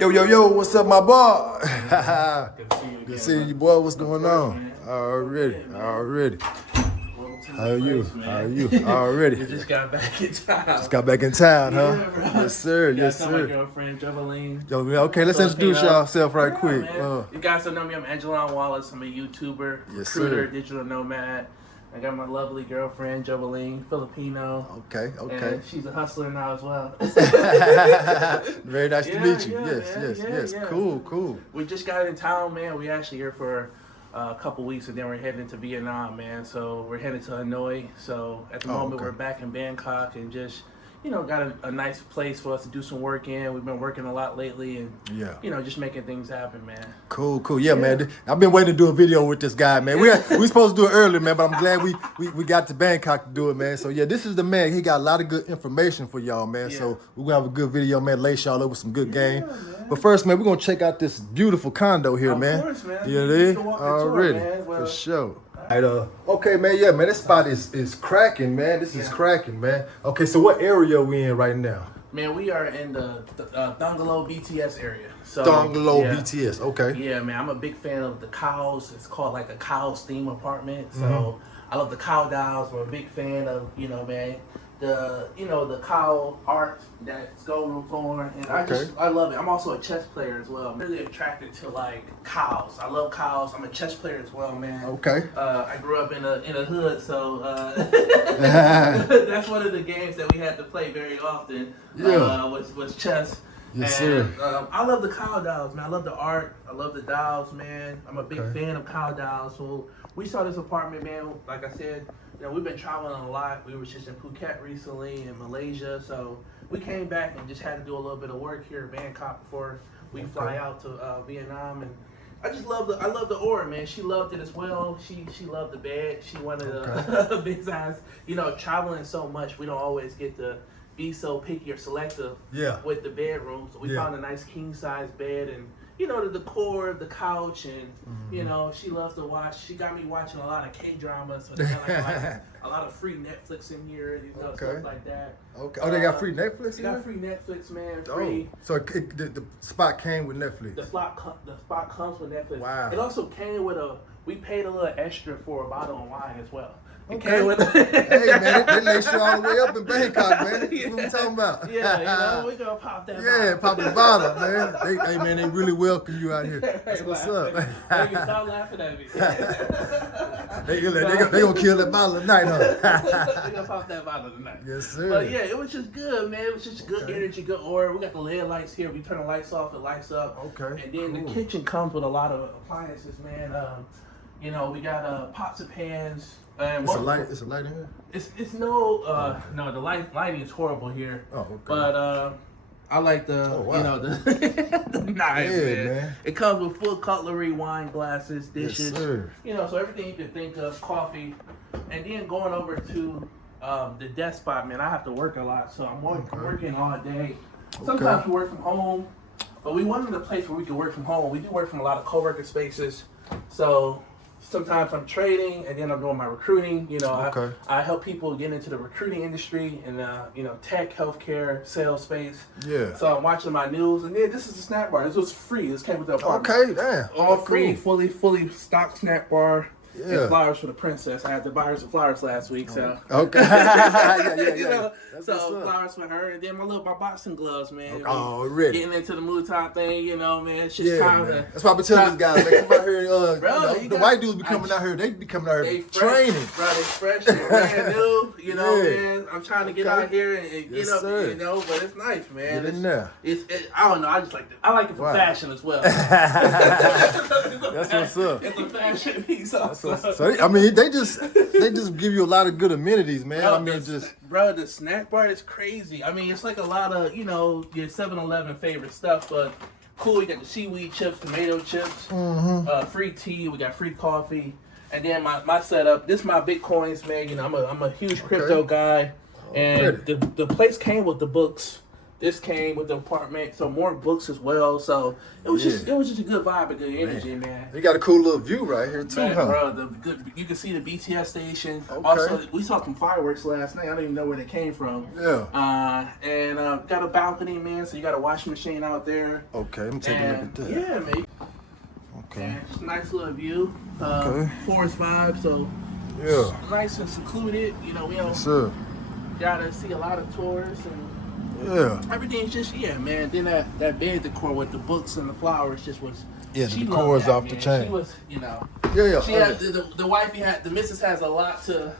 Yo, what's up, my boy? Good to see you again. Good seeing you, boy. What's going on? Already. How are you? Already. You just got back in town. Just got back in town, huh? Yeah, bro. Yes, sir. Yes, My sir. girlfriend, Jovaline. Yo, okay, let's introduce yourself right quick. You guys don't know me. I'm Aijalon Wallace. I'm a YouTuber, Yes, recruiter, sir. digital nomad. I got my lovely girlfriend, Jovaline, Filipino. Okay. And she's a hustler now as well. Very nice to meet you. Yeah, Yes. yeah. Cool. We just got in town, man. We actually here for a couple weeks, and then we're heading to Vietnam, man. So we're headed to Hanoi. So at the moment, we're back in Bangkok and just, got a nice place for us to do some work in. We've been working a lot lately and, just making things happen, man. Cool. Yeah, man. I've been waiting to do a video with this guy, man. We supposed to do it earlier, man, but I'm glad we got to Bangkok to do it, man. So, yeah, this is the man. He got a lot of good information for y'all, man. Yeah. So we're going to have a good video, man. Lace y'all up with some good game. Man. But first, man, we're going to check out this beautiful condo here, man. Of course, man. Yeah, already. For sure. Okay, man. Yeah, man. This spot is cracking, man. This is cracking, man. Okay, so what area are we in right now? Man, we are in the Bungalow BTS area. So Bungalow BTS. Okay. Yeah, man. I'm a big fan of the cows. It's called like a cows theme apartment. So I love the cow dolls. I'm a big fan of man. The cow art that's going on, and I love it. I'm also a chess player as well. I'm really attracted to like cows. I love cows. I'm a chess player as well, man. Okay. I grew up in a hood, so that's one of the games that we had to play very often. Was chess. Yes, sir. I love the cow dolls, man. I love the art. I love the dolls, man. I'm a big fan of cow dolls. So we saw this apartment, man. Like I said, we've been traveling a lot. We were just in Phuket recently, in Malaysia. So we came back and just had to do a little bit of work here in Bangkok before we fly out to Vietnam. And I just love the aura, man. She loved it as well. She loved the bed. She wanted a big size. Traveling so much, we don't always get to be so picky or selective with the bedroom. So we found a nice king size bed and the decor, the couch, and she loves to watch. She got me watching a lot of K-dramas, so they got like a lot of free Netflix in here, stuff like that. Okay. Oh, they got free Netflix. They got free Netflix, man. Free. So the spot came with Netflix. The spot comes with Netflix. Wow. It also came with we paid a little extra for a bottle of wine as well. Okay. Hey, man, they lace you all the way up in Bangkok, man. That's what we talking about. We gonna pop that bottle. Yeah, pop the bottle, man. They really welcome you out here. That's what's up. Stop laughing at me. They gonna kill that bottle tonight, huh? We gonna pop that bottle tonight. Yes, sir. But yeah, it was just good, man. It was just good energy, good aura. We got the LED lights here. We turn the lights off, it lights up. Okay. And then the kitchen comes with a lot of appliances, man. We got pots and pans. It's a light in here? It's no the lighting is horrible here. Oh, okay. But I like the the knives, man. It comes with full cutlery, wine glasses, dishes. Yes, sir. So everything you can think of, coffee. And then going over to the desk spot, man, I have to work a lot, so I'm working all day. Sometimes we work from home, but we wanted a place where we can work from home. We do work from a lot of co-working spaces, so sometimes I'm trading and then I'm doing my recruiting. I help people get into the recruiting industry and tech, healthcare, sales space. Yeah. So I'm watching my news, and then this is a snack bar. This was free. This came with the apartment. Okay, damn. All free, fully stocked snack bar. And flowers for the princess. I had to buy her some flowers last week, so. Okay. Yeah. So flowers for her, and then my boxing gloves, man. Oh, really? Getting into the mood time thing, man. It's just time to. That's why I be telling these guys, man, come out here. The white dudes be coming out here. They be coming out here training. Bro, they fresh, they brand new. Man. I'm trying to get out here and get up, but it's nice, man. Get in there. I don't know. I just like it. I like it for fashion as well. That's what's up. It's a fashion piece also. So I mean, they just give you a lot of good amenities, man. Bro, the snack bar is crazy. I mean, it's like a lot of your 7-Eleven favorite stuff, but cool. We got the seaweed chips, tomato chips, free tea. We got free coffee, and then my setup. This is my Bitcoins, man. I'm a huge crypto guy, and the place came with the books. This came with the apartment, so more books as well. So it was just a good vibe, a good energy, man. You got a cool little view right here too, Man, huh? bro, you can see the BTS station. Okay. Also, we saw some fireworks last night. I don't even know where they came from. Yeah. And got a balcony, man. So you got a washing machine out there. Okay, let me take a look at that. Yeah, man. Okay. And just a nice little view. Okay. Forest vibe. So Yeah. nice and secluded. You know, we don't Yes, sir. gotta see a lot of tourists and. Yeah. Everything's just man. Then that bed decor with the books and the flowers just was. Yeah, the she decor is loved that, off the man. chain. She was, you know. Yeah. She had the wifey had the missus has a lot to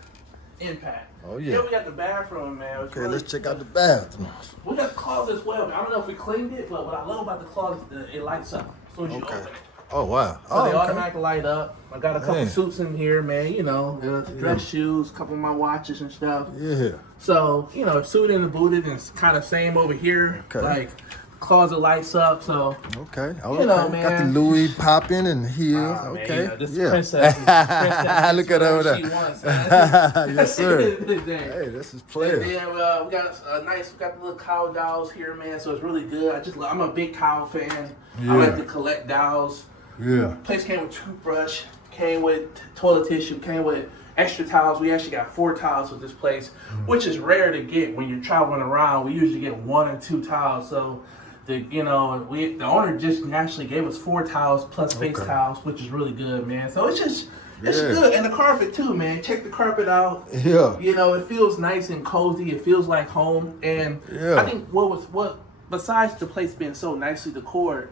impact. Oh yeah. Then we got the bathroom, man. Okay, let's check out the bathroom. We got the closet as well. I don't know if we cleaned it, but what I love about the closet, it lights up as soon as you open it. Oh wow. So they automatically light up. I got a couple suits in here, man. You know, dress shoes, a couple of my watches and stuff. Yeah. So, you know, suited and booted and it's kind of same over here. Okay. Like, closet lights up, so. Okay. You know, man. Got the Louis popping and heels. Man, okay. you know, this princess Look at her over there. She wants, Yes, sir. Hey, Hey, this is player. we got the little cow dolls here, man. So it's really good. I'm a big cow fan. Yeah. I like to collect dolls. Yeah. Place came with toothbrush, came with toilet tissue, came with extra towels. We actually got 4 towels with this place, which is rare to get when you're traveling around. We usually get 1 or 2 towels. So the owner just naturally gave us 4 towels plus face towels, which is really good, man. So it's good. And the carpet too, man. Check the carpet out. Yeah. You know, it feels nice and cozy. It feels like home. And I think what besides the place being so nicely decorated,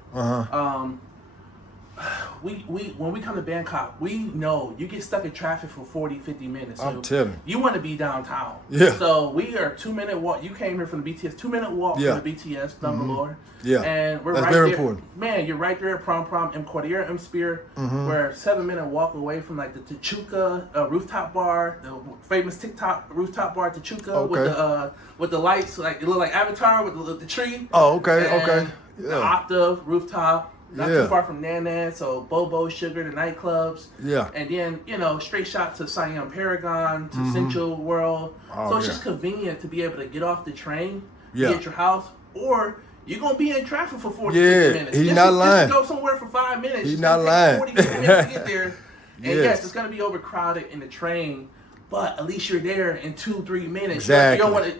when we come to Bangkok, we know you get stuck in traffic for 40, 50 minutes. So I'm telling you want to be downtown. Yeah. So we are 2-minute walk. You came here from the BTS, 2-minute walk from the BTS, Bangalore. Yeah. And we're That's right very there. important. Man, you're right there at Prom, M Quartier, M Spear. We're a 7-minute walk away from like the Tachuka rooftop bar, the famous TikTok rooftop bar Tachuka with the lights, like it look like Avatar with the tree. Oh, okay, And okay. The Yeah. Octave rooftop. Not too far from Nan, so Bobo, Sugar, the nightclubs. Yeah. And then, straight shot to Siam Paragon, to Central World. Oh, so it's just convenient to be able to get off the train, be Yeah. at your house, or you're going to be in traffic for 40, Yeah, 50 minutes. he's Just not to lying. go somewhere for 5 minutes. He's It's not gonna take lying. 40, 50 minutes to get there. And Yes. yes, it's going to be overcrowded in the train, but at least you're there in 2-3 minutes. Exactly. You don't want to,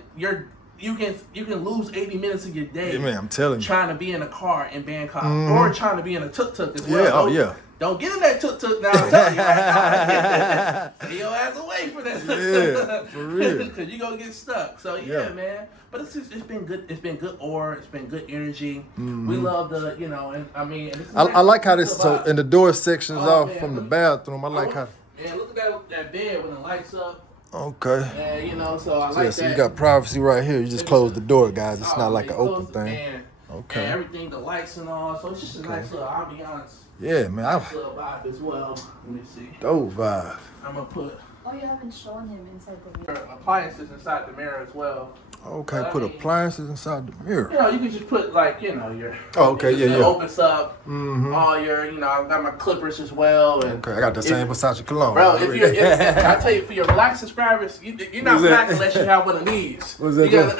you can lose 80 minutes of your day. Yeah, man, I'm telling you. Trying to be in a car in Bangkok or trying to be in a tuk-tuk as well. Yeah, oh yeah. Don't get in that tuk-tuk now. I'm telling you right now. Stay your ass away from that tuk-tuk. Yeah, for real. Because you're going to get stuck. So, yeah, man. But it's been good. It's been good aura. It's been good energy. We love the, and I mean. And I like how this, so in the door sections Oh, off man, from the look. bathroom. I like how. Man, look at that bed when the lights up. Okay. And, so I like Yeah, so that. you got privacy right here. You just close the door, guys. It's Oh, not like man, an open close- thing. man. Okay. And everything, the lights and all. So it's just a nice little ambiance. Yeah, man. Nice little vibe as well. Let me see. Dope vibe. I'm going to put Oh, you haven't shown him inside the mirror. appliances inside the mirror as well. Okay, I put mean- appliances inside the mirror. You can just put your. Oh, okay, it yeah. opens up all your. I got my clippers as well. And Okay, I got the same Versace cologne. Bro, I tell you, for your black subscribers, you're not black unless you have one of these. What's that? You gotta,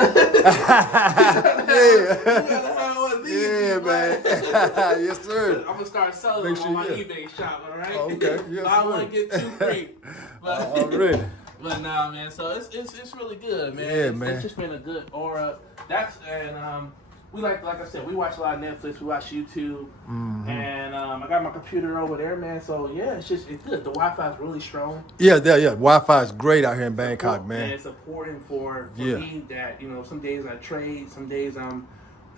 Yeah. you gotta have one of these. Yeah, man. Yes, sir. I'm gonna start selling Make them sure on my you- eBay shop, all right? Oh, okay. Yes, Buy sir. one, get 2 free. But, Already. But nah, man. So it's really good, man. Yeah, man. It's just been a good aura. We like I said, we watch a lot of Netflix. We watch YouTube, and I got my computer over there, man. So yeah, it's good. The Wi-Fi is really strong. Yeah. Wi-Fi is great out here in Bangkok, And man. it's important for Yeah. me that some days I trade, some days I'm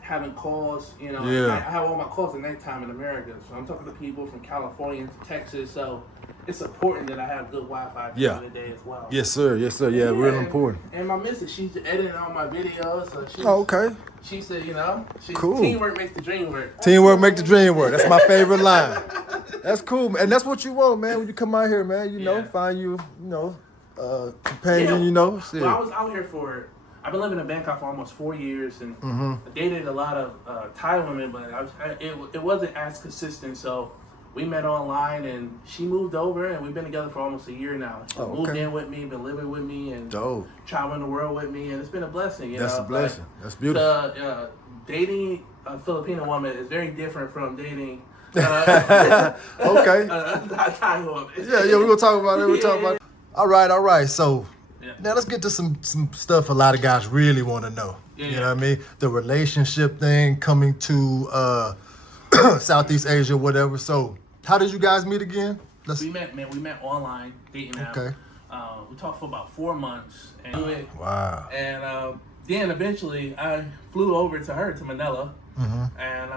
having calls. Yeah. I have all my calls at nighttime in America, so I'm talking to people from California to Texas. So it's important that I have good Wi-Fi at the end of the day as well. Yes, sir. Yes, sir. Yeah, real important. And my missus, she's editing all my videos, so she's, Oh, okay. she said, Cool. teamwork makes the dream work. Teamwork make the dream work. That's my favorite line. That's cool, man. And that's what you want, man. When you come out here, man, Yeah. find you, companion, shit. Well, I was out here I've been living in Bangkok for almost 4 years, and I dated a lot of Thai women, but it wasn't as consistent. So we met online, and she moved over, and we've been together for almost a year now. She moved in with me, been living with me, and traveling the world with me, and it's been a blessing. That's know? a blessing. That's beautiful. Dating a Filipino woman is very different from dating. Okay. Thai woman. Yeah, we're gonna talk about it. We'll talk about it. All right. So now let's get to some stuff a lot of guys really want to know. You know what I mean? The relationship thing, coming to Southeast Asia, whatever. So how did you guys meet again? We met online dating app. Okay. We talked for about 4 months. And wow. And then eventually I flew over to her, to Manila. Mm-hmm. And,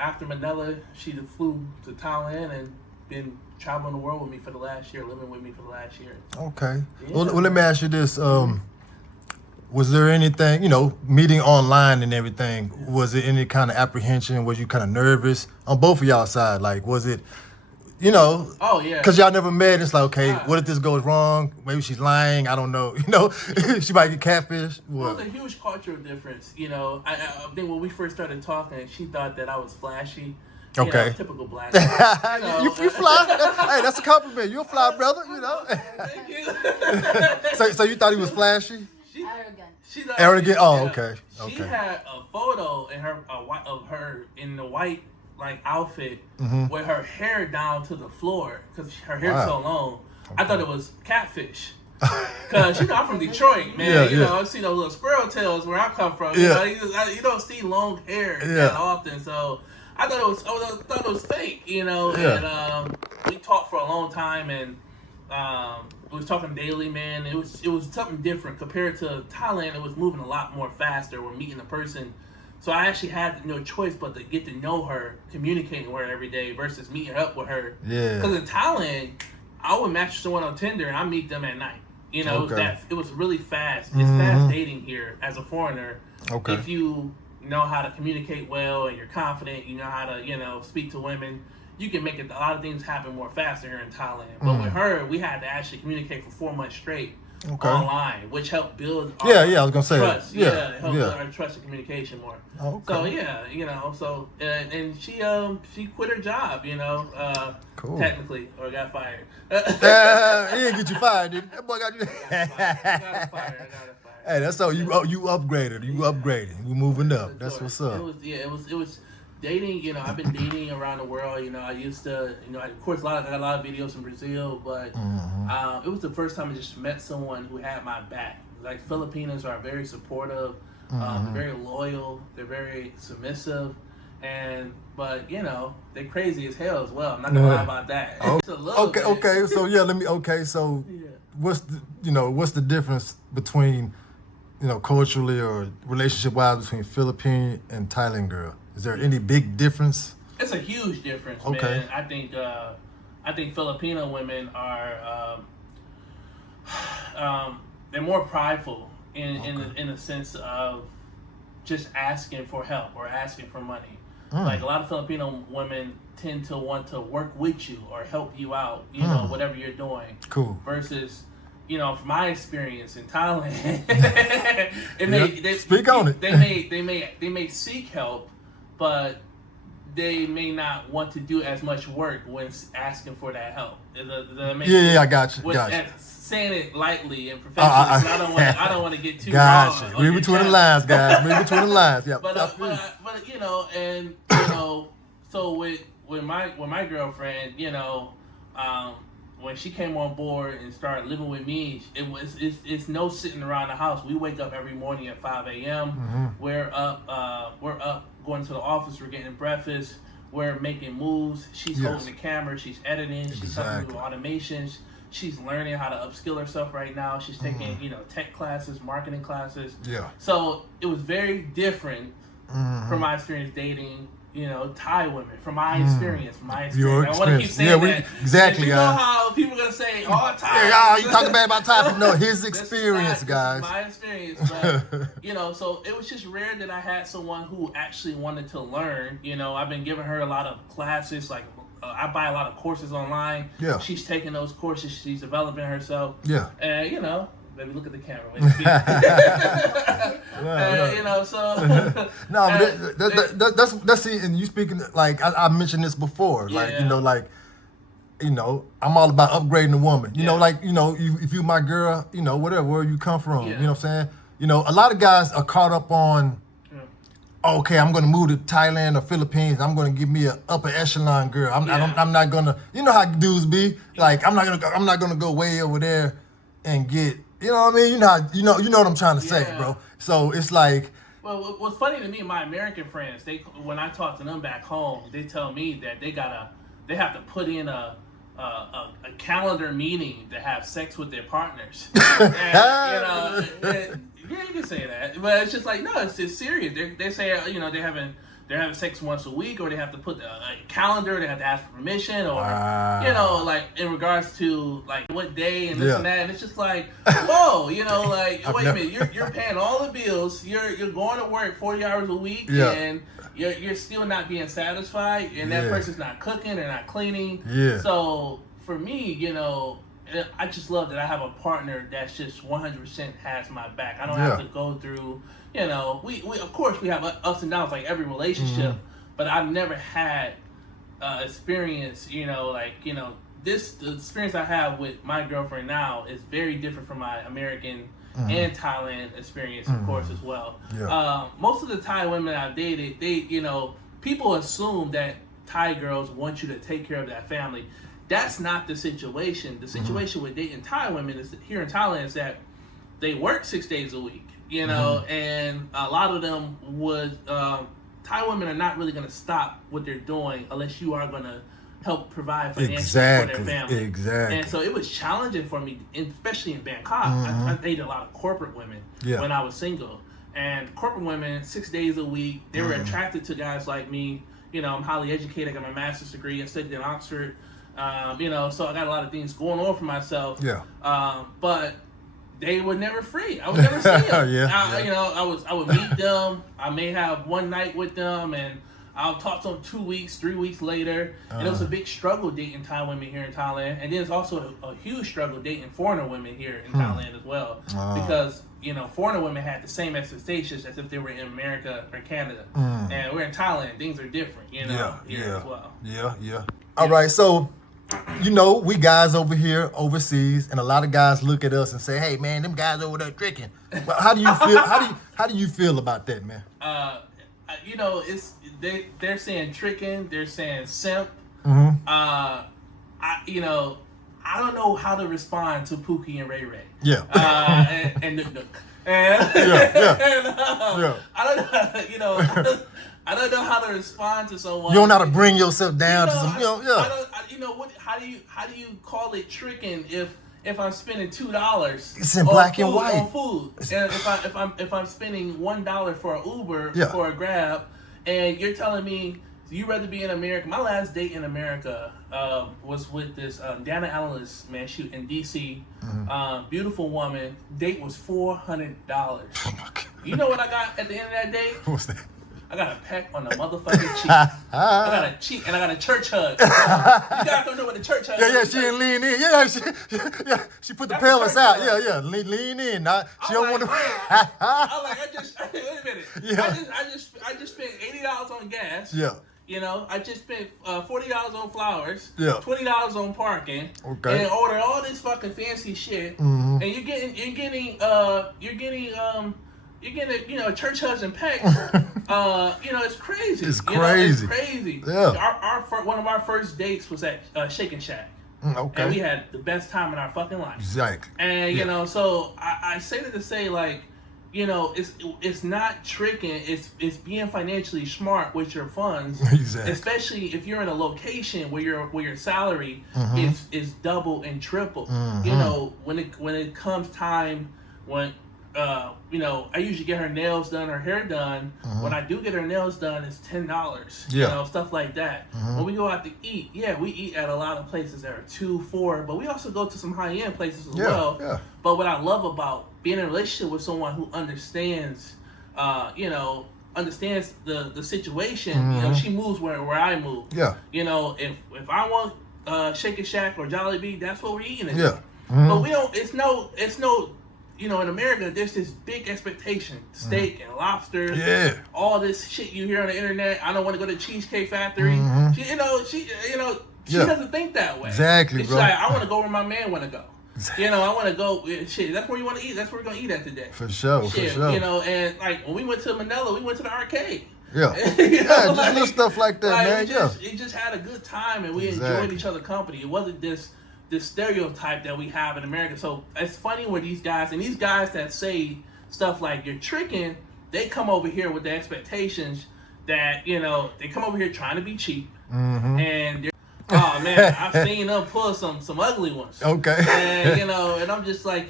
after Manila, she flew to Thailand and been traveling the world with me for the last year, living with me for the last year. Okay. Yeah. Well, let me ask you this. Was there anything, meeting online and everything, was it any kind of apprehension? Was you kind of nervous on both of y'all side? Like, was it, Oh, yeah. Because y'all never met. It's like, okay, what if this goes wrong? Maybe she's lying. I don't know. She might get catfish. Well, it's a huge cultural difference. I think when we first started talking, she thought that I was flashy. Okay. Typical black. You fly. Hey, that's a compliment. You're a fly brother, Thank you. So you thought he was flashy? Arrogant. Arrogant? Oh, okay. She had a photo in of her in the white outfit with her hair down to the floor because her hair's so long. Okay. I thought it was catfish. Cause I'm from Detroit, man. I see those little squirrel tails where I come from. You don't see long hair that often, so I thought it was fake. And we talked for a long time, and we was talking daily, man. It was something different compared to Thailand. It was moving a lot more faster. We're meeting a person. So I actually had no choice but to get to know her, communicating with her every day versus meeting up with her. Yeah. Because in Thailand, I would match someone on Tinder and I meet them at night. It was really fast. It's fast dating here as a foreigner. Okay. If you know how to communicate well and you're confident, you know how to, speak to women, you can make a lot of things happen more faster here in Thailand. But with her, we had to actually communicate for 4 months straight. Online, which helped build our I was gonna say trust. Helped build our trust and communication more. So and she quit her job, cool. Technically, or got fired. He didn't get you fired, did he? That boy got you. I got her fired. Hey, that's so you upgraded. You upgraded. You moving up. That's what's up. It was dating. I've been dating around the world. I used to, of course, I got a lot of videos in Brazil, but it was the first time I just met someone who had my back. Like, Filipinos are very supportive, they're very loyal, they're very submissive, but they're crazy as hell as well. I'm not gonna lie about that. Okay. So what's the difference between culturally or relationship wise between Philippine and Thailand girl? Is there any big difference? It's a huge difference, man. I think Filipino women are they're more prideful in the sense of just asking for help or asking for money. Like, a lot of Filipino women tend to want to work with you or help you out, whatever you're doing. Cool. Versus, from my experience in Thailand, they may seek help, but they may not want to do as much work when asking for that help. I got you. Saying it lightly and professionally, I don't want to get too gotcha. Read between the lines, guys. Read between the lines. Yeah. So with my girlfriend, when she came on board and started living with me, it's no sitting around the house. We wake up every morning at 5 a.m. We're up going to the office. We're getting breakfast. We're making moves. She's holding the camera. She's editing. She's helping with automations. She's learning how to upskill herself right now. She's taking tech classes, marketing classes. Yeah. So it was very different from my experience dating Thai women. From my experience, Your experience. I want to keep saying that. Exactly, guys. You know how people are gonna say, Thai. You talking bad about Thai? No, his experience, guys. This is my experience, but so it was just rare that I had someone who actually wanted to learn. I've been giving her a lot of classes, like I buy a lot of courses online. Yeah. She's taking those courses. She's developing herself. Yeah. And baby, look at the camera. You know, so No, that's see, and you speaking like I mentioned this before, like I'm all about upgrading the woman. You know, like if you my girl, whatever where you come from, you know what I'm saying. A lot of guys are caught up on. Okay, I'm gonna move to Thailand or Philippines. I'm gonna give me an upper echelon girl. I'm not gonna. You know how dudes be like. I'm not gonna go way over there and get. You know what I mean? You know what I'm trying to say, bro. So it's like. Well, what's funny to me, my American friends, when I talk to them back home, they tell me that they have to put in a calendar meeting to have sex with their partners. And, yeah, you can say that, but it's just like no, it's serious. They say they're having sex once a week, or they have to put a calendar. They have to ask for permission, or like in regards to like what day and this and that. And it's just like whoa, like wait a minute, you're paying all the bills. You're going to work 40 hours a week, and you're still not being satisfied, and that person's not cooking, they're not cleaning. Yeah. So for me, I just love that I have a partner that's just 100% has my back. I don't have to go through, we of course we have ups and downs like every relationship, but I've never had experience, the experience I have with my girlfriend now is very different from my American and Thailand experience, of course, as well. Yeah. Most of the Thai women I've dated, people assume that Thai girls want you to take care of that family. That's not the situation. The situation with dating Thai women is here in Thailand is that they work 6 days a week, and a lot of them would, Thai women are not really going to stop what they're doing unless you are going to help provide financially for their family. Exactly. And so it was challenging for me, especially in Bangkok. I dated a lot of corporate women when I was single. And corporate women, 6 days a week, they were attracted to guys like me. I'm highly educated. I got my master's degree. I studied in Oxford. So I got a lot of things going on for myself. Yeah. But they were never free. I would never see them. I would meet them. I may have one night with them, and I'll talk to them 2 weeks, 3 weeks later. And it was a big struggle dating Thai women here in Thailand. And then it's also a huge struggle dating foreigner women here in Thailand as well. Because, foreigner women had the same expectations as if they were in America or Canada. And we're in Thailand. Things are different, here as well. Yeah. All right, so... we guys over here overseas, and a lot of guys look at us and say, "Hey, man, them guys over there tricking." Well, how do you feel? How do you feel about that, man? They're saying tricking, they're saying simp. I don't know how to respond to Pookie and Ray Ray. Yeah. And Nook. I don't know how to respond to someone. You don't know how to bring yourself down to some. How do you call it tricking if I'm spending $2? It's in black and white on food, and if I'm spending $1 for an Uber for a Grab, and you're telling me you'd rather be in America. My last date in America was with this Dana Analyst, man. She in DC, beautiful woman. Date was $400. You know what I got at the end of that day? What's that? I got a peck on the motherfucking cheek. I got a cheek, and I got a church hug. You guys don't know what a church hug is. Yeah, she didn't lean in. She put the pelvis out. Yeah, lean in. She don't want to. Wait a minute. Yeah. I just spent $80 on gas. Yeah. I just spent $40 on flowers. Yeah. $20 on parking. Okay. And ordered all this fucking fancy shit. And you're getting a church hugs and pecks. It's crazy. It's crazy. It's crazy. Yeah. One of our first dates was at Shake and Shack. Okay. And we had the best time in our fucking life. Exactly. And so I say that to say it's not tricking. It's being financially smart with your funds. Exactly. Especially if you're in a location where your salary is double and triple. When it comes time when. I usually get her nails done, her hair done. When I do get her nails done, it's $10. Stuff like that. When we go out to eat, we eat at a lot of places that are $2, $4, but we also go to some high-end places as well. Yeah. But what I love about being in a relationship with someone who understands, understands the situation. She moves where I move. Yeah. If I want Shake and Shack or Jollibee, that's what we're eating. Yeah. But we don't. It's no in America, there's this big expectation: steak and lobster. Yeah. All this shit you hear on the internet. I don't want to go to Cheesecake Factory. She doesn't think that way. Exactly, She's bro. like, I want to go where my man want to go. I want to go. Shit, that's where you want to eat. That's where we're gonna eat at today. For sure. Shit, for sure. and like when we went to Manila, we went to the arcade. Yeah. Just little stuff like that, man. We just had a good time and we enjoyed each other's company. It wasn't this stereotype that we have in America. So it's funny where these guys that say stuff like you're tricking, they come over here with the expectations that they come over here trying to be cheap, and oh man, I've seen them pull some ugly ones. Okay. And and I'm just like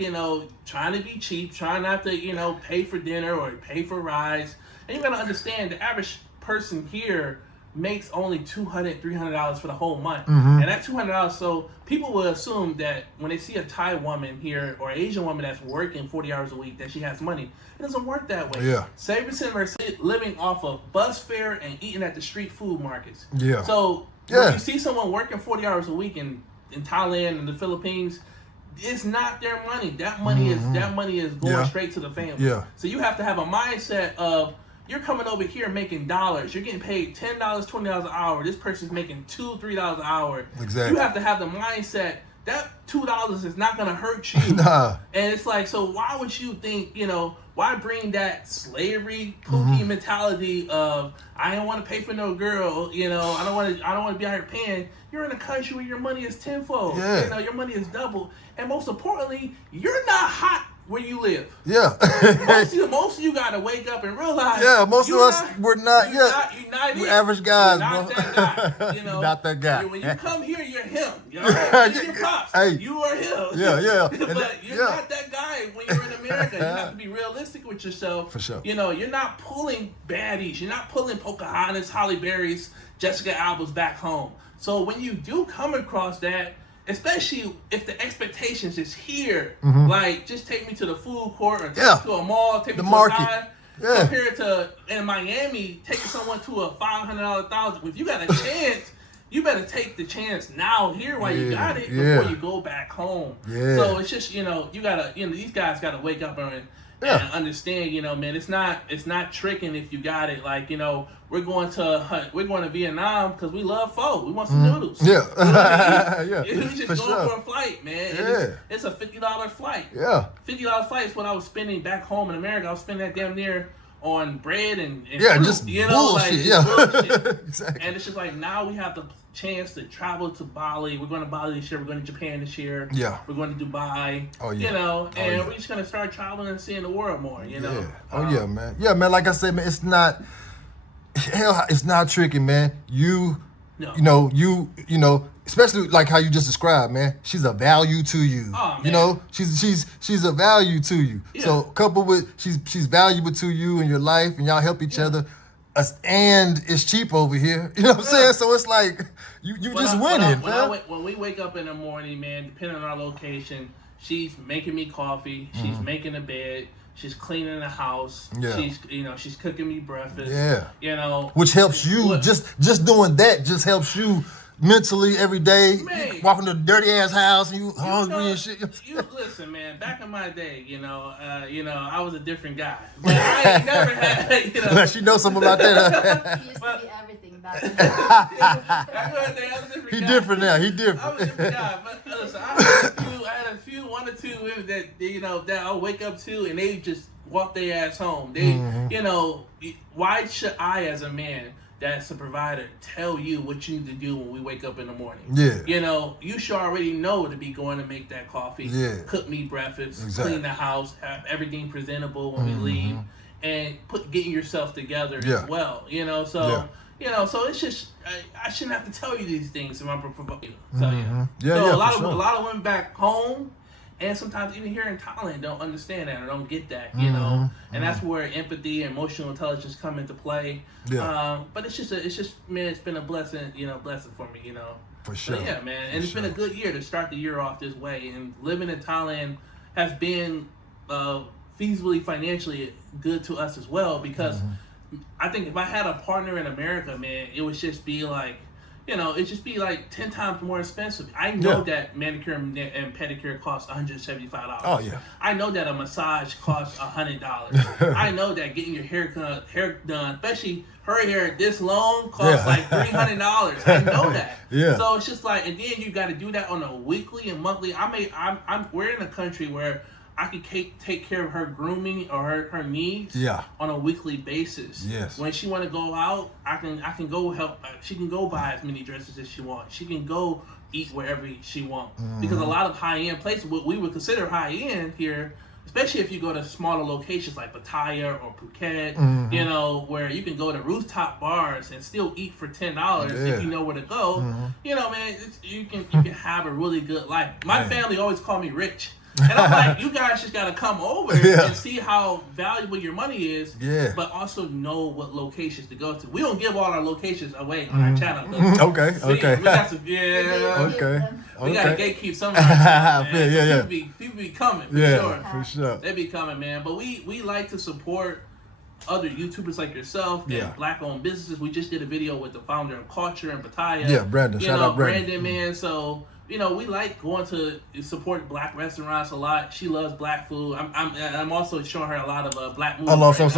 trying to be cheap, trying not to pay for dinner or pay for rides. And you gotta understand the average person here makes only $200, $300 for the whole month. And that $200, so people will assume that when they see a Thai woman here or Asian woman that's working 40 hours a week that she has money. It doesn't work that way. Yeah. 70% of us living off of bus fare and eating at the street food markets. Yeah. So when you see someone working 40 hours a week in Thailand and the Philippines, it's not their money. That money is going straight to the family. Yeah. So you have to have a mindset of you're coming over here making dollars. You're getting paid $10, $20 an hour. This person's making $2, $3 an hour. Exactly. You have to have the mindset that $2 is not gonna hurt you. Nah. And it's like, so why would you think, why bring that slavery pookie mentality of I don't want to pay for no girl, I don't want to be out here paying. You're in a country where your money is tenfold. Yeah. Your money is double, and most importantly, you're not hot where you live. Yeah. Most of you gotta wake up and realize. Yeah, most of us we're not. You're not we're it. average guys, you're not bro. that guy. You're not that guy. When you come here, you're him. Your props. Hey. You are him. Yeah. But you're not that guy when you're in America. You have to be realistic with yourself. For sure. You're not pulling baddies. You're not pulling Pocahontas, Halle Berry's, Jessica Alba's back home. So when you do come across that, especially if the expectations is here, like just take me to the food court or take me to a mall, take me to market. a Thai, compared to in Miami, taking someone to a $500, $1,000. If you got a chance, you better take the chance now here while you got it before you go back home. Yeah. So it's just you gotta these guys gotta wake up and understand, man, it's not tricking if you got it. Like, we're going to Vietnam because we love pho. We want some noodles. Yeah. We just going for a flight, man. And it's a $50 flight. Yeah. $50 flight is what I was spending back home in America. I was spending that damn near on bread and fruit, just bullshit. Bullshit. Exactly. And it's just like now we have the chance to travel to Bali. We're going to Bali this year. We're going to Japan this year. Yeah. We're going to Dubai. Oh yeah. And we're just going to start traveling and seeing the world more. Yeah. Yeah, man. Yeah, man. Like I said, man, it's not tricky, man. Especially like how you just described, man. She's a value to you. Oh, man. She's a value to you. Yeah. So coupled with she's valuable to you in your life, and y'all help each other. And it's cheap over here. You know what I'm saying? So it's like you just winning, man. When we wake up in the morning, man, depending on our location, she's making me coffee. She's making a bed. She's cleaning the house. Yeah. She's cooking me breakfast. Yeah. Which helps you. Just doing that just helps you mentally every day. Man. Walking to a dirty ass house and you hungry and shit. You listen, man. Back in my day, I was a different guy. But I ain't never had. She knows something about that. He used to be everything back then. Back in my day, I was a different guy. He different now. He I different. was a different guy, but listen, I had a few, one or two women that I'll wake up to, and they just walk their ass home. They, why should I, as a man that's a provider, tell you what you need to do when we wake up in the morning? Yeah. You should already know to be going to make that coffee, cook me breakfast, clean the house, have everything presentable when we leave, and getting yourself together as well. So it's just I shouldn't have to tell you these things if I'm tell you. So a lot of women back home, and sometimes even here in Thailand, don't understand that or don't get that, and that's where empathy and emotional intelligence come into play. But it's just man, it's been a blessing, blessing for me, For sure. But yeah, man, and it's been a good year to start the year off this way, and living in Thailand has been feasibly financially good to us as well, because I think if I had a partner in America, man, it would just be like, you know, it just be like 10 times more expensive. I know Yeah. that manicure and pedicure costs $175. Oh, yeah. I know that a massage costs $100. I know that getting your hair done, especially her hair this long, costs like $300. I know that. Yeah. So it's just like, and then you got to do that on a weekly and monthly. We're in a country where I can take care of her grooming or her needs on a weekly basis. Yes. When she want to go out, I can go help. She can go buy as many dresses as she wants. She can go eat wherever she wants. Because a lot of high-end places, what we would consider high-end here, especially if you go to smaller locations like Pattaya or Phuket, you know, where you can go to rooftop bars and still eat for $10 if you know where to go. You know, man, you can have a really good life. My family always call me rich. And I'm like, you guys just gotta come over and see how valuable your money is, but also know what locations to go to. We don't give all our locations away on our channel. Okay. We got some, we gotta gatekeep some of our stuff, man. People be coming, for sure. They be coming, man. But we like to support other YouTubers like yourself and black-owned businesses. We just did a video with the founder of Culture in Pattaya. Yeah, Brandon. Shout out Brandon, man. So, you know, we like going to support black restaurants a lot. She loves black food. I'm also showing her a lot of black movies. I love so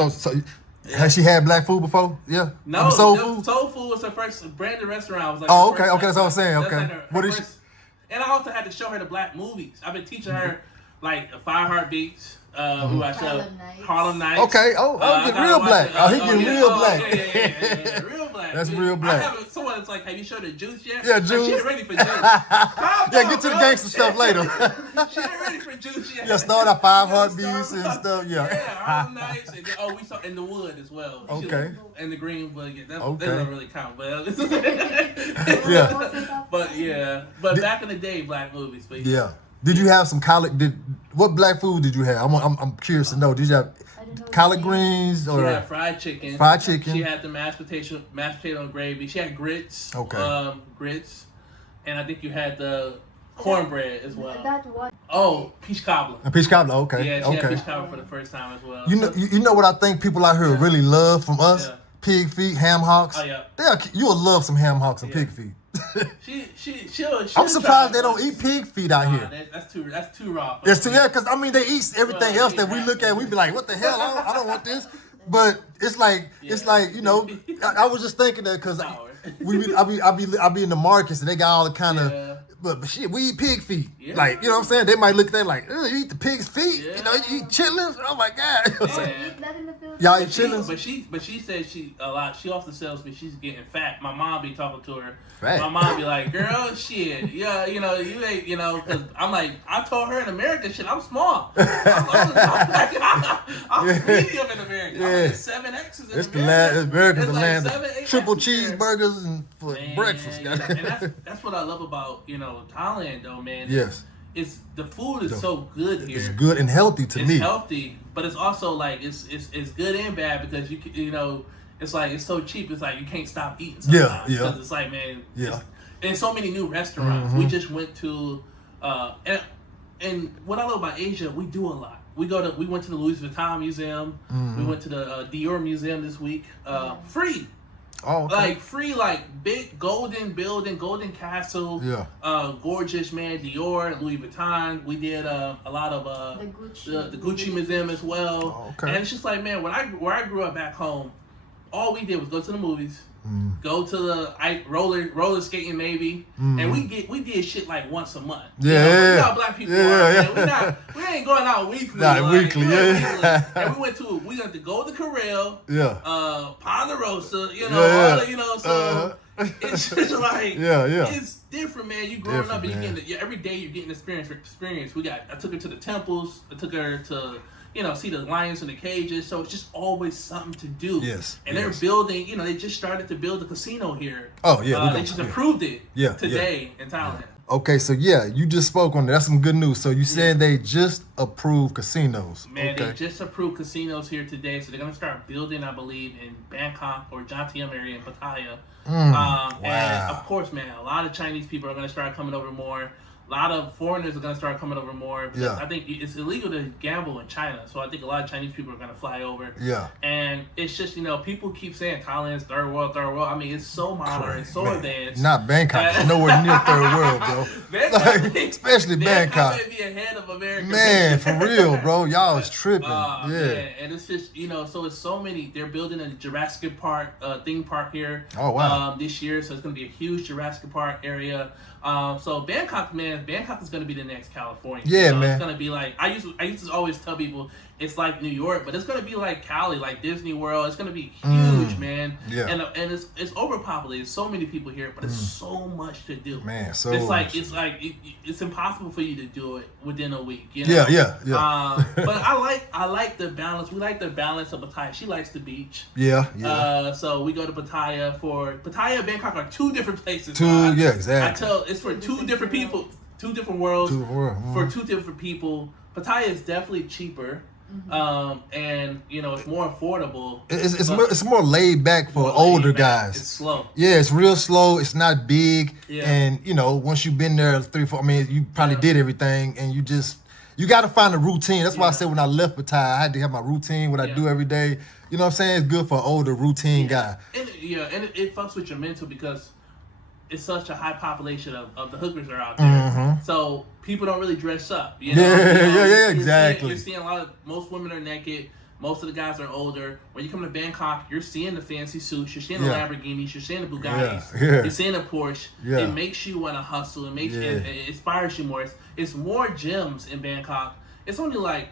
has she had black food before? Yeah. No, soul food. Soul Food was her first branded restaurant. Was like okay, that's what I'm saying. That's Okay, like her what is? first, and I also had to show her the black movies. I've been teaching her like Five Heartbeats. Who I showed Harlem Nights. Okay. Oh, getting real black. He getting real black. Yeah, real black. That's real black. Someone that's like, have you showed her Juice yet? Yeah, like, Juice. She ain't ready for Juice. Get to the gangster stuff later. She ain't ready for Juice yet. Yeah, start at Five Heartbeats and stuff. Yeah. Harlem Nights. And then, we saw In the Wood as well. Okay. And the Greenwood. That Okay. doesn't really count, but but back in the day, black movies. But yeah. Did you have some collard? What black food did you have? I'm curious to know. Did you have collard greens or? She had fried chicken. Fried chicken. She had the mashed potato and gravy. She had grits. Okay. Grits, and I think you had the cornbread as well. That one. Oh, peach cobbler. A peach cobbler. Okay. Yeah, she had peach cobbler for the first time as well. You know what I think people out here really love from us? Yeah. Pig feet, ham hocks. Oh yeah. You will love some ham hocks and pig feet. She'll I'm surprised they don't eat pig feet out here. That's too raw. It's too because I mean they eat everything else that we look at. We be like, what the hell? I don't want this. But it's like you know. I was just thinking that because I be in the markets and they got all the kind of. But shit, we eat pig feet. Yeah. Like, you know what I'm saying? They might look at that like, you eat the pig's feet? Yeah. You know, you eat chitlins? Oh my God. You know what I'm saying? Y'all eat chitlins? But she said she also sells me, she's getting fat. My mom be talking to her. Fat. My mom be like, girl, shit. Yeah, you know, you ain't, you know, because I'm like, I told her in America, shit, I'm small. I'm medium in America. Yeah. I'm like 7X's in it's America. America's the like land 7, 8 of triple X's cheeseburgers and for breakfast. Yeah. And that's what I love about, you know, Thailand though, man. Yes. It's the food is so good here. It's good and healthy to me. It's healthy, but it's also like it's good and bad because you know it's like it's so cheap. It's like you can't stop eating sometimes. Yeah. Because it's like, man. Yeah. And so many new restaurants. We just went to and what I love about Asia, we do a lot. We went to the Louis Vuitton Museum. We went to the Dior Museum this week. Free. Oh, okay. Like free, like big golden building, golden castle. Yeah. Gorgeous, man. Dior, Louis Vuitton. We did a lot of the Gucci Museum as well. Oh, okay. And it's just like, man, where I grew up back home, all we did was go to the movies, go to the roller skating maybe, and we did shit like once a month. Yeah, you know? yeah. You know how black people are. Man. We ain't going out weekly. Not weekly, yeah. And we went to Golden Corral, Ponderosa, you know, Yeah. all the, you know, so it's just like it's different, man. You growing up and you getting every day you're getting experience. I took her to the temples. I took her to see the lions in the cages. So it's just always something to do. Yes. And they're building. They just started to build a casino here. Oh yeah. They just approved it. Today in Thailand. Okay, so you just spoke on that. That's some good news. So you said they just approved casinos. Man, they just approved casinos here today. So they're gonna start building, I believe, in Bangkok or Jatium area in Pattaya. Wow. And of course, man, a lot of Chinese people are gonna start coming over more. A lot of foreigners are gonna start coming over more. Because Yeah. I think it's illegal to gamble in China, so I think a lot of Chinese people are gonna fly over. Yeah. And it's just people keep saying Thailand's third world, third world. I mean, it's so modern, it's so Man, advanced. Not Bangkok. It's nowhere near third world, bro. Bangkok, Especially Bangkok. may be ahead of America. Man, for real, bro. Y'all is tripping. Yeah. Man. And it's just so it's so many. They're building a Jurassic Park theme park here. Oh, wow. This year, so it's gonna be a huge Jurassic Park area. So Bangkok is gonna be the next California. Yeah, man. It's gonna be like I used to always tell people it's like New York, but it's gonna be like Cali, like Disney World. It's gonna be huge, man. Yeah. And it's overpopulated. So many people here, but it's so much to do. Man, so it's like much. it's impossible for you to do it within a week. Yeah. But I like the balance. We like the balance of Pattaya. She likes the beach. Yeah. So we go to Pattaya Pattaya and Bangkok are two different places. Exactly. It's for two different people, two different worlds. For two different people. Pattaya is definitely cheaper. And it's more affordable. It's more laid back for older guys. It's slow. Yeah, it's real slow. It's not big. Yeah. And once you've been there 3-4, I mean, you probably did everything, and you got to find a routine. That's why I said when I left Pattaya, I had to have my routine, what I do every day. You know what I'm saying? It's good for an older routine guy. And it fucks with your mental because it's such a high population of the hookers are out there. So people don't really dress up. Exactly. You're seeing most women are naked. Most of the guys are older. When you come to Bangkok, you're seeing the fancy suits, you're seeing the Lamborghinis, you're seeing the Bugattis, you're seeing the Porsche. Yeah. It makes you want to hustle. It inspires you more. It's more gyms in Bangkok. It's only like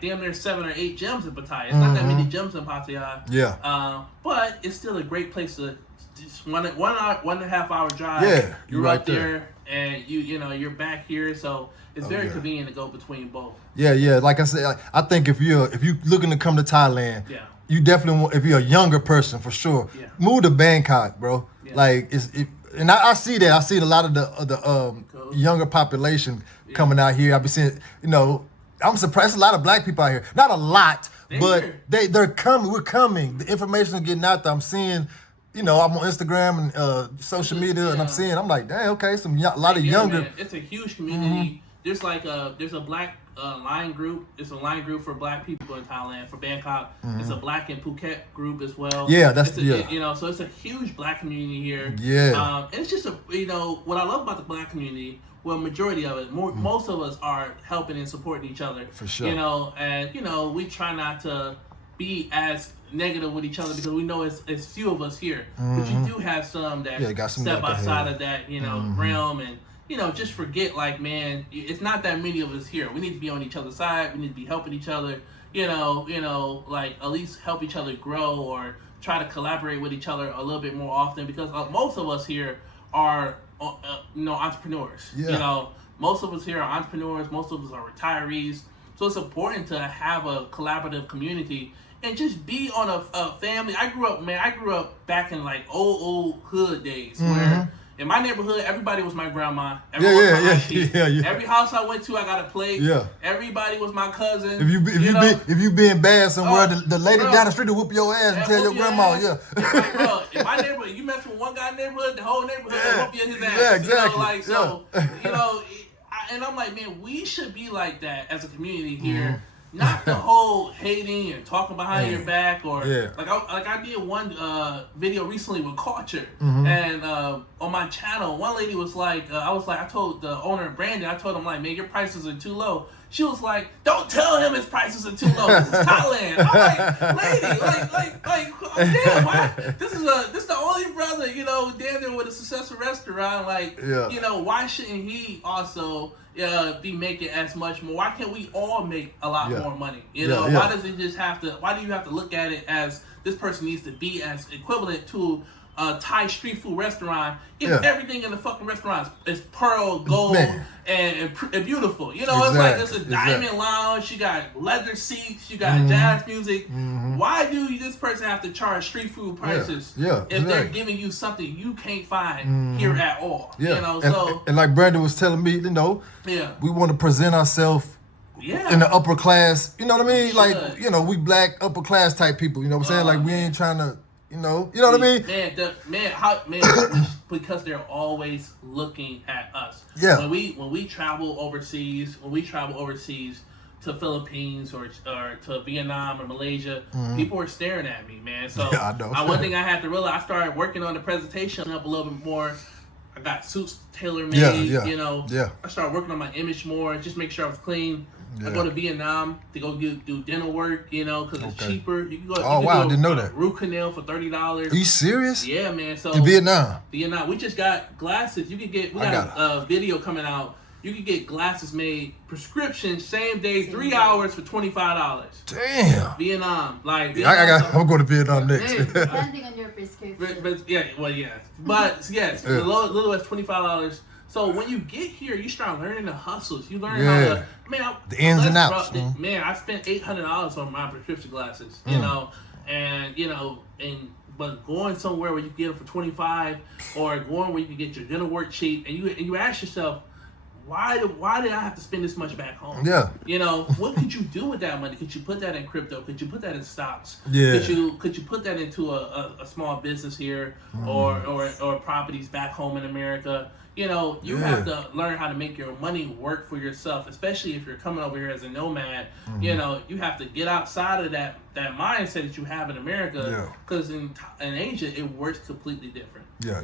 damn near 7 or 8 gyms in Pattaya. It's not that many gyms in Pattaya. Yeah. But it's still a great place to just 1.5 hour drive. Yeah, you're right up there, and you're back here, so it's very convenient to go between both. Yeah. Like I said, I think if you're looking to come to Thailand, you definitely want, if you're a younger person for sure, move to Bangkok, bro. Yeah. Like and I see that. I see a lot of the younger population coming out here. I've been seeing, I'm surprised. A lot of black people out here. Not a lot, but they're coming. We're coming. The information is getting out there. I'm seeing. I'm on Instagram and social media, and I'm like, dang, okay, a lot of younger. Man, it's a huge community. There's there's a black line group. It's a line group for black people in Thailand, for Bangkok. It's a black in Phuket group as well. Yeah, so it's a huge black community here. Yeah. And it's just what I love about the black community. Well, majority of it, most of us are helping and supporting each other. For sure. And we try not to be as negative with each other because we know it's few of us here, but you do have some that step outside of that realm and just forget, like, man, it's not that many of us here. We need to be on each other's side. We need to be helping each other. Like at least help each other grow or try to collaborate with each other a little bit more often because most of us here are entrepreneurs. Most of us here are entrepreneurs. Most of us are retirees. So it's important to have a collaborative community and just be on a family. I grew up back in like old hood days where in my neighborhood everybody was my grandma. Everyone was my auntie. Every house I went to, I got a plate. Yeah. Everybody was my cousin. If you being bad somewhere, the lady down the street will whoop your ass and tell your grandma. Yeah. Like, bro, in my neighborhood, you mess with one guy in the neighborhood, the whole neighborhood will whoop you in his ass. Yeah, exactly. And I'm like, man, we should be like that as a community here. Not the whole hating and talking behind your back or like I did one video recently with culture and on my channel one lady was like I told the owner Brandon, I told him like, man, your prices are too low. She was like, don't tell him his prices are too low. This is Thailand. I'm like, lady, like, damn, why? This is the only brother, damn near with a successful restaurant. Like, why shouldn't he also be making as much more? Why can't we all make a lot more money? Why does it just have to? Why do you have to look at it as this person needs to be as equivalent to a Thai street food restaurant if everything in the fucking restaurant is pearl gold and beautiful? It's like it's a diamond lounge. You got leather seats. You got jazz music. Why do this person have to charge street food prices if they're giving you something you can't find here at all? And like Brandon was telling me, we want to present ourselves in the upper class. You know what I mean? Like, we black upper class type people. You know what I'm saying? Like, we ain't trying to You know what I mean? Because they're always looking at us. Yeah. When we travel overseas, to Philippines or to Vietnam or Malaysia, people were staring at me, man. So I know. One thing I had to realize, I started working on the presentation up a little bit more. I got suits tailor made. I started working on my image more, just make sure I was clean. I go to Vietnam to go do dental work, because it's cheaper. You can go. I didn't know that. Root canal for $30. Are you serious? Yeah, man. So in Vietnam, we just got glasses. You can get. We got a video coming out. You can get glasses made, prescription, same day, 3 hours for $25. Damn. Vietnam, like I'm going to Vietnam next. Depending on your prescription. But yes, the little as $25. So when you get here, you start learning the hustles. You learn how to, the ins and outs. Man, I spent $800 on my prescription glasses. But going somewhere where you get them for $25, or going where you can get your dental work cheap, and you ask yourself, why did I have to spend this much back home? Yeah. What could you do with that money? Could you put that in crypto? Could you put that in stocks? Yeah. Could you put that into a small business here, or properties back home in America? You have to learn how to make your money work for yourself, especially if you're coming over here as a nomad. You have to get outside of that mindset that you have in America, because in Asia it works completely different. Yeah,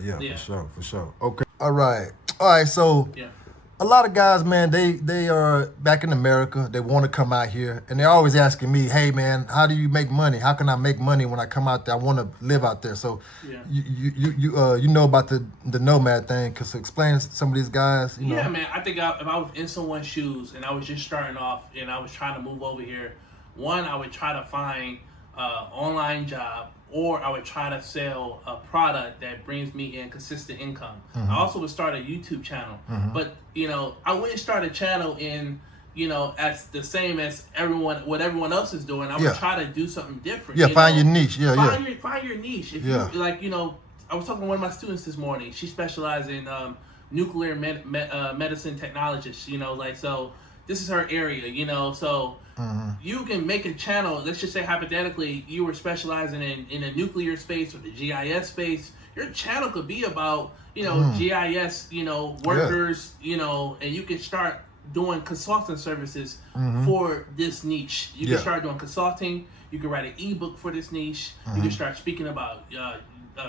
for sure. Okay. All right. So a lot of guys, man, they are back in America. They want to come out here, and they're always asking me, "Hey, man, how do you make money? How can I make money when I come out there? I want to live out there." So, you know about the nomad thing? Cause explain to some of these guys. Yeah, man. I think if I was in someone's shoes and I was just starting off and I was trying to move over here, one, I would try to find an online job, or I would try to sell a product that brings me in consistent income. I also would start a YouTube channel, but I wouldn't start a channel as the same as what everyone else is doing. I would try to do something different. Find your niche. Find your niche. If you I was talking to one of my students this morning. She specializes in nuclear medicine technologist. So this is her area. So. You can make a channel. Let's just say hypothetically, you were specializing in a nuclear space or the GIS space. Your channel could be about GIS workers and you can start doing consulting services for this niche. You can start doing consulting. You can write an ebook for this niche. You can start speaking about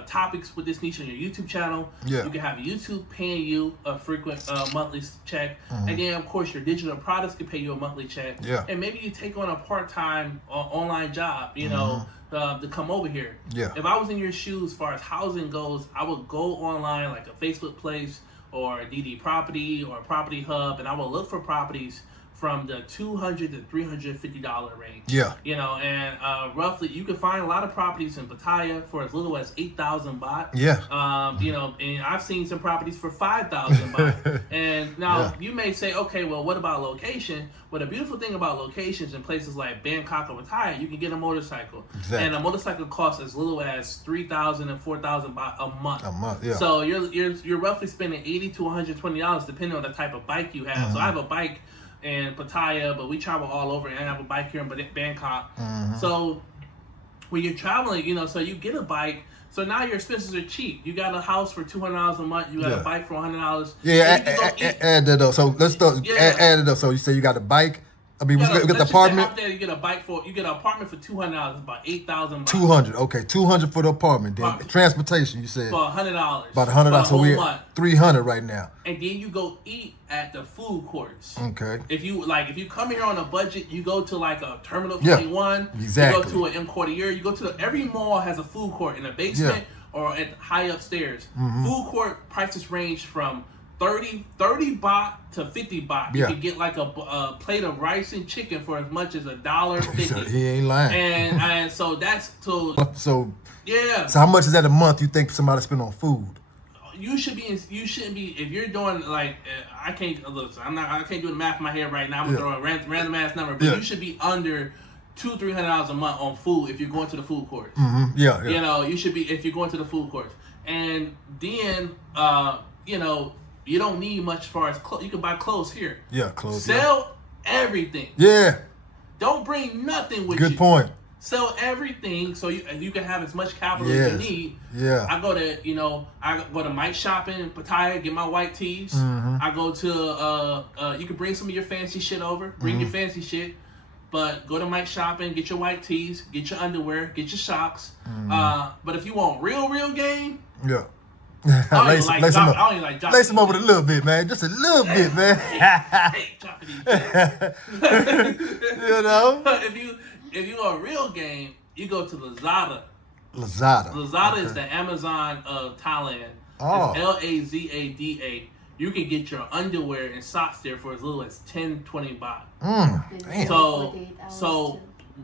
topics with this niche on your YouTube channel. You can have YouTube paying you a frequent monthly check, and then of course your digital products can pay you a monthly check. And maybe you take on a part-time online job, to come over here. If I was in your shoes as far as housing goes, I would go online like a Facebook Place or a DD Property or a Property Hub, and I would look for properties from the $200 to $350 range. And roughly you can find a lot of properties in Pattaya for as little as 8,000 baht. And I've seen some properties for 5,000 baht. And now you may say, okay, well, what about location? Well, the beautiful thing about locations in places like Bangkok or Pattaya, you can get a motorcycle. And a motorcycle costs as little as 3,000 and 4,000 baht a month. So you're roughly spending $80 to $120 depending on the type of bike you have. So I have a bike in Pattaya, but we travel all over, and I have a bike here in Bangkok. So when you're traveling, so you get a bike, so now your expenses are cheap. You got a house for $200 a month, you got a bike for $100. Add that up. So let's start. Add it up. So you say you got a bike. I mean, we got the apartment. You get an apartment for $200, about 8,000. $200, okay, $200 for the apartment. Then transportation, you said for $100. About $100. So we're $300 right now. And then you go eat at the food courts. Okay. If you come here on a budget, you go to like a Terminal 21. Exactly. You go to an M Quartier. You go to every mall has a food court in the basement or at high upstairs. Food court prices range from 30 baht to 50 baht. You can get like a plate of rice and chicken for as much as $1.50. He ain't lying. And so that's so how much is that a month you think somebody spend on food? You shouldn't be if you're doing like I can't do the math in my head right now. I'm throwing a random ass number, but you should be under $200-300 a month on food if you're going to the food courts. You should be if you're going to the food courts, and then you don't need much as far as clothes. You can buy clothes here. Clothes. Sell everything. Don't bring nothing with you. Good point. sell everything so you can have as much capital as you need. Yeah. I go to Mike Shopping, Pattaya, get my white tees. I go to you can bring some of your fancy shit over. Bring your fancy shit. But go to Mike Shopping, get your white tees, get your underwear, get your socks. But if you want real game, yeah. I don't even like Lace them over a little bit, man. Just a little bit, man. Hey, You know? If you want real game, you go to Lazada. Lazada is the Amazon of Thailand. Oh. It's Lazada. You can get your underwear and socks there for as little as 10, 20 baht. Damn. So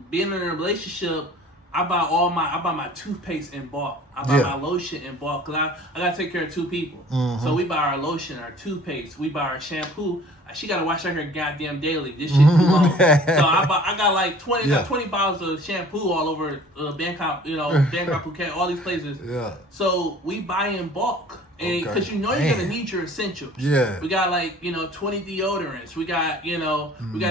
being in a relationship, I buy my toothpaste in bulk. I buy my lotion in bulk because I gotta take care of two people. So we buy our lotion, our toothpaste, we buy our shampoo. She gotta wash her hair goddamn daily. This shit too long. So I got like 20 bottles of shampoo all over Bangkok, Bangkok, Phuket, all these places. Yeah. So we buy in bulk. And because you're gonna need your essentials. Yeah. We got 20 deodorants. We got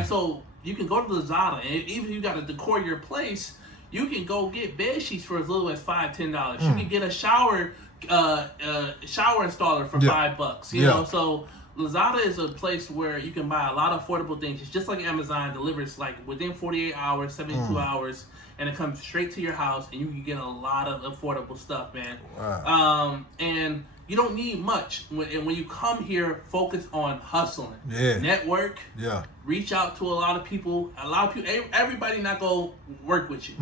so you can go to Lazada and even if you gotta decor your place, you can go get bed sheets for as little as $5-10. You can get a shower installer for $5. You know, so Lazada is a place where you can buy a lot of affordable things. It's just like Amazon delivers like within 48 hours, 72 hours, and it comes straight to your house, and you can get a lot of affordable stuff, man. Wow. And you don't need much. When you come here, focus on hustling. Yeah. Network. Yeah. Reach out to a lot of people. Everybody not gonna work with you.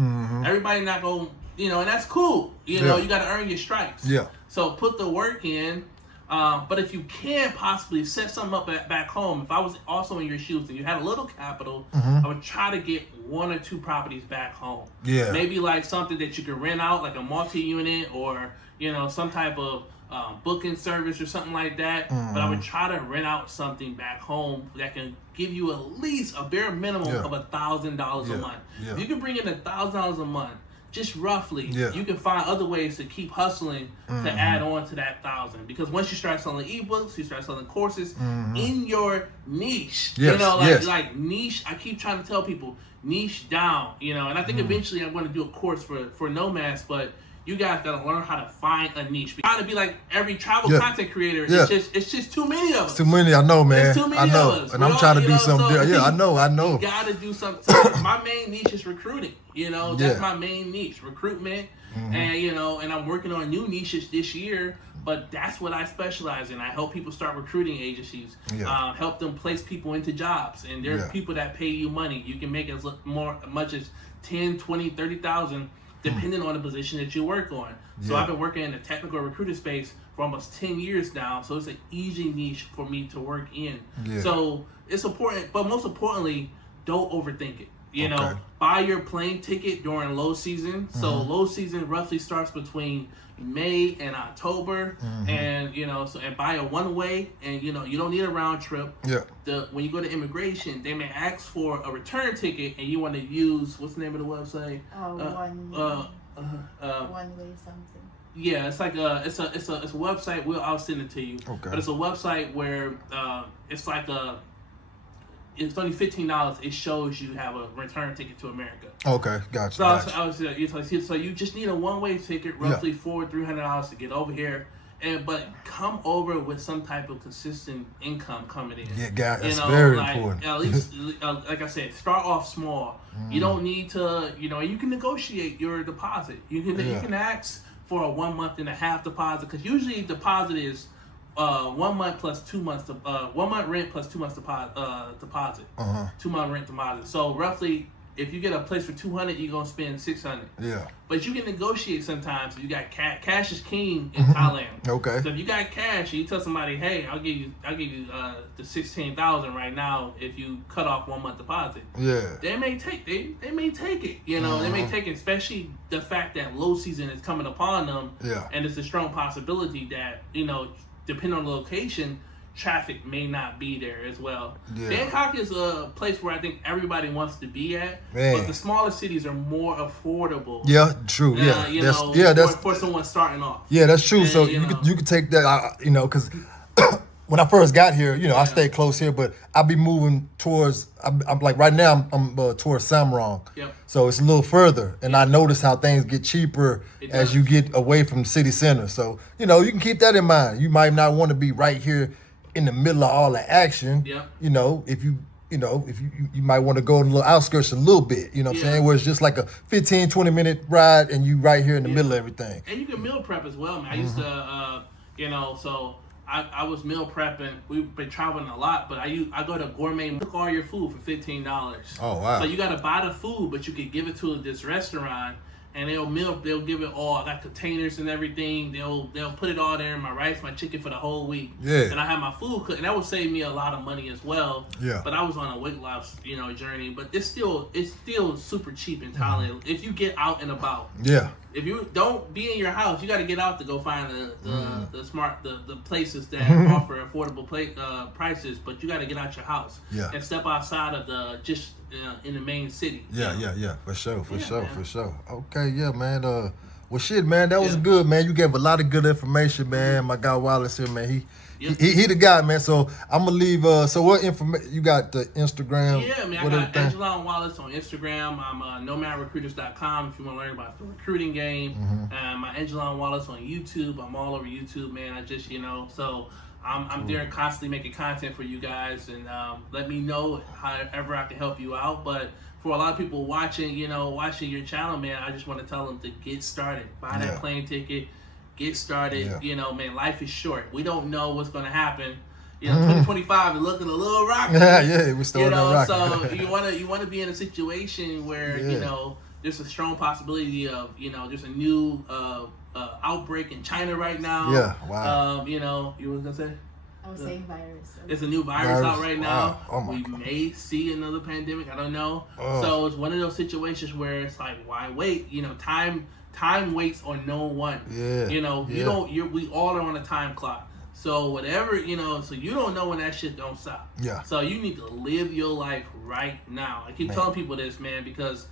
Everybody not gonna, and that's cool. You got to earn your stripes. Yeah. So put the work in. But if you can possibly set something up back home, if I was also in your shoes and you had a little capital, I would try to get 1 or 2 properties back home. Yeah. Maybe like something that you could rent out, like a multi-unit or, some type of booking service or something like that. But I would try to rent out something back home that can give you at least a bare minimum of $1,000 a month. Yeah. If you can bring in $1,000 a month, just roughly, you can find other ways to keep hustling to add on to that 1,000. Because once you start selling ebooks, you start selling courses in your niche. Like niche. I keep trying to tell people niche down. And I think eventually I'm going to do a course for Nomads, but you guys gotta learn how to find a niche. Trying to be like every travel content creator, it's just too many of us. Too many, I know, man. It's too many of us. And I'm trying to do something. I know. You gotta do something. So my main niche is recruiting. That's my main niche, recruitment. And and I'm working on new niches this year. But that's what I specialize in. I help people start recruiting agencies. Help them place people into jobs. And there's people that pay you money. You can make as much as 10, 20, 30,000. Depending on the position that you work on. So I've been working in the technical recruiter space for almost 10 years now. So it's an easy niche for me to work in. So it's important, but most importantly, don't overthink it. Buy your plane ticket during low season. So low season roughly starts between May and October, and and buy a one-way, and you don't need a round trip. When you go to immigration, they may ask for a return ticket, and you want to use what's the name of the website? One-way something. Yeah, it's like it's a website. I'll send it to you. But it's a website where it's like it's only $15. It shows you have a return ticket to America. Okay, gotcha. So you just need a one-way ticket, roughly $300 to get over here, but come over with some type of consistent income coming in. Yeah, that's very important. At least, like I said, start off small. You don't need to, you can negotiate your deposit. You can ask for a 1.5 month deposit, because usually deposit is 1 month plus 2 months, 1 month rent plus 2 months deposit. 2 month rent deposit. So roughly, if you get a place for $200, you're gonna spend $600. Yeah. But you can negotiate sometimes. If you got cash. Cash is king in Thailand. Okay. So if you got cash and you tell somebody, hey, I'll give you the 16,000 right now if you cut off 1 month deposit. Yeah. They may take it. They may take it. They may take it, especially the fact that low season is coming upon them. Yeah. And it's a strong possibility that depending on the location, traffic may not be there as well. Yeah. Bangkok is a place where I think everybody wants to be at, but the smaller cities are more affordable. Yeah, true. For someone starting off. Yeah, that's true. And, so you could take that, because when I first got here, you know, I Yeah. stayed close here, but I'll be moving towards. I'm like right now, I'm towards Samrong, Yep. so it's a little further, and I notice how things get cheaper It as does. you get away from city center. So you know, you can keep that in mind. You might not want to be right here in the middle of all the action. Yep. You know, if you might want to go in the little outskirts a little bit. You know what I'm Yeah. saying? Where it's just like a 15, 20-minute ride, and you right here in the Yeah. middle of everything. And you can meal prep as well, man. I used to, you know, so I was meal prepping. We've been traveling a lot, but I go to Gourmet, cook all your food for $15. Oh, wow. So you got to buy the food, but you could give it to this restaurant, and they'll give it all. I got containers and everything. They'll put it all there, my rice, my chicken for the whole week. Yeah. And I have my food cooked, and that would save me a lot of money as well. Yeah. But I was on a weight loss, you know, journey. But it's still super cheap in Thailand if you get out and about. Yeah. If you don't be in your house, you got to get out to go find the places that offer affordable prices. But you got to get out your house and step outside of in the main city. Yeah, for sure, man. for sure. Okay, yeah, man. Well, shit, man, that was good, man. You gave a lot of good information, man. My guy Wallace here, man. He the guy, man. So I'm gonna leave. So what information you got? The Instagram. Yeah, man. I got Aijalon Wallace on Instagram. I'm nomadrecruiters.com if you want to learn about the recruiting game. My Aijalon Wallace on YouTube. I'm all over YouTube, man. I just so. I'm there constantly making content for you guys, and let me know however I can help you out. But for a lot of people watching your channel, man, I just want to tell them to get started. Buy that plane ticket, get started. Yeah. You know, man, life is short. We don't know what's going to happen. 2025 is looking a little rocky. Yeah, we still rocky. So you want to be in a situation where there's a strong possibility of there's a new outbreak in China right now. Yeah, wow. You were gonna say? I was saying virus. It's a new virus out right now. Wow. Oh my we God. may see another pandemic. I don't know. Oh. So it's one of those situations where it's like, why wait? Time waits on no one. Yeah. We all are on a time clock. So whatever, so you don't know when that shit don't stop. Yeah. So you need to live your life right now. I keep telling people this, man, because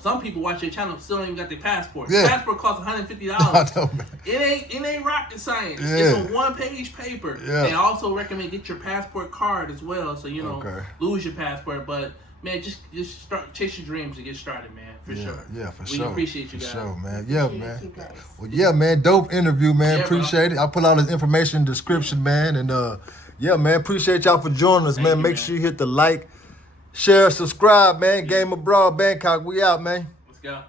some people watch your channel still don't even got their passport. Yeah. The passport costs $150. I know, man. It ain't rocket science. Yeah. It's a 1-page paper. Yeah. They also recommend get your passport card as well, so you don't lose your passport. But man, just start chase your dreams and get started, man. For sure. Yeah, for we sure. appreciate you for guys. sure, man. Yeah, Appreciate man. you guys. Well, yeah, man. Dope interview, man. Yeah, bro. Appreciate it. I'll put all this information in the description, man. And yeah, man. Appreciate y'all for joining us, Thank man. you, Make man. sure you hit the like, share, subscribe, man. Game Abroad Bangkok. We out, man. Let's go.